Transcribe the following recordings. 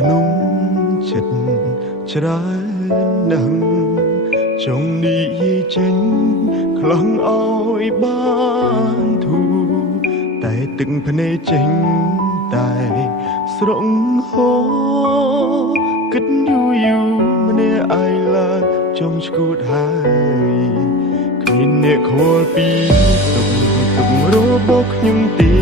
ក្នុងចិត្តច្រើនណាស់ចង់និយាយចេញខ្លាំងឲ្យបានធូរតែទឹកភ្នែកចេញតែស្រង់ហូរគិតយូរម្នាក់ឯងឡើយចង់ឈួតហើយគ្មានអ្នកខ្វល់ពីទុករបស់ខ្ញុំទេ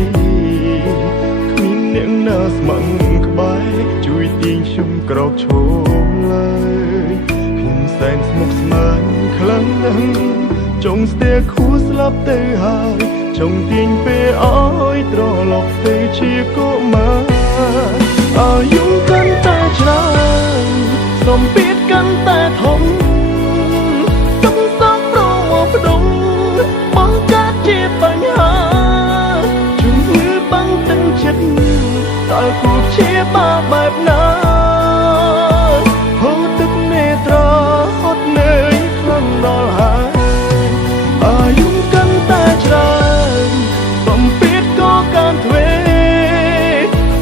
គ្មានអ្នកណាស្ម័គ្រក្បែរជួយទាញខ្ញុំក្រោកឈរឡើយខ្ញុំសែនស្មុគស្មាញខ្លាំងណាស់ចង់ស្ទះខួរស្លាប់ទៅហើយចង់ទាញពេលឲ្យត្រឡប់ទៅជាកុមារអាយុកាន់តែច្រើនសំពាធកាន់តែធំទុកសោកប្រមកផ្ដុំបង្កើតជាបញ្ហាជំងឺបាំងទឹកចិត្តតើគួរព្យាបាលបែបណាហូរទឹកមេត្រាហត់នឿយខ្លាំងដល់ហើយអាយុកាន់តែច្រើនបំពេញក៏កាន់ទ្វេ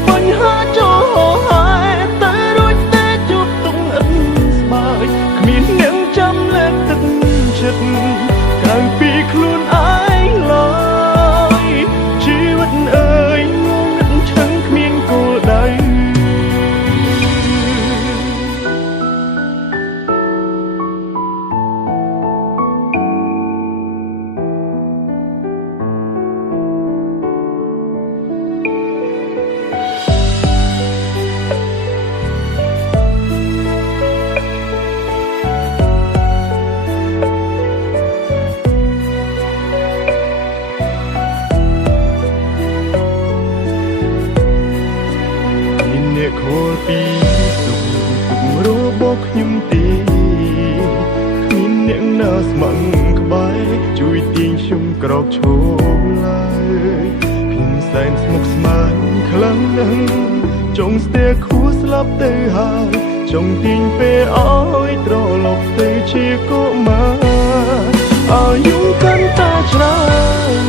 បញ្ហាចូលហើយតែរួចតែជួបទុំអិនស្បើយគ្មានអ្នកចាំលើកទឹកចិត្តក្រៅពីខ្លួនឯងឡើយជីវិតអើយងងឹតឈឹងគ្មានគោលដៅខួរពីទុករបស់ខ្ញុំទេគ្មានអ្នកណាស្ម័គ្រក្បែរជួយទាញខ្ញុំក្រោកឈរឡើយខ្ញុំសែនស្មុគស្មាញខ្លាំងណាស់ចង់ស្ទះខួរស្លាប់ទៅហើយចង់ទាញពេលឲ្យត្រឡប់ទៅជាកុមារអាយុកាន់តែច្រើន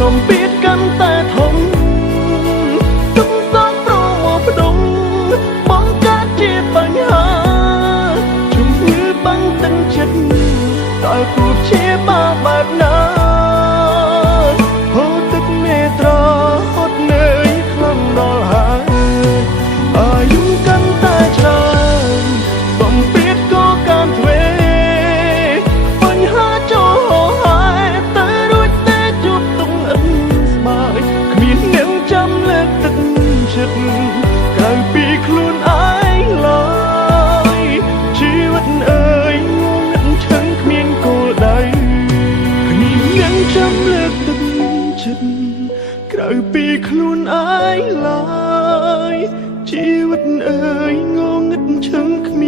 សំពាធកាន់តែធំទុកសោកប្រមកផ្ដុំបង្កើតជាបញ្ហាជំងឺបាំងទឹកចិត្តតើគួរព្យាបាលបែបណាហូរទឹកមេត្រាហត់នឿយខ្លាំងដល់ហើយអាយុកាន់តែច្រើនបំពេញក៏កាន់ទ្វេបញ្ហាចូលហើយតែរួចតែជួបទុំអិនស្បើយគ្មានអ្នកចាំលើកទឹកចិត្តក្រៅពីខ្លួនឯងឡើយជីវិតអើយងងឹតឈឹងគ្មានគោលដៅគ្មានអ្នកចាំលើកទឹកចិត្តក្រៅពីខ្លួនឯងឡើយជីវិតអើយងងឹតឈឹងគ្មាន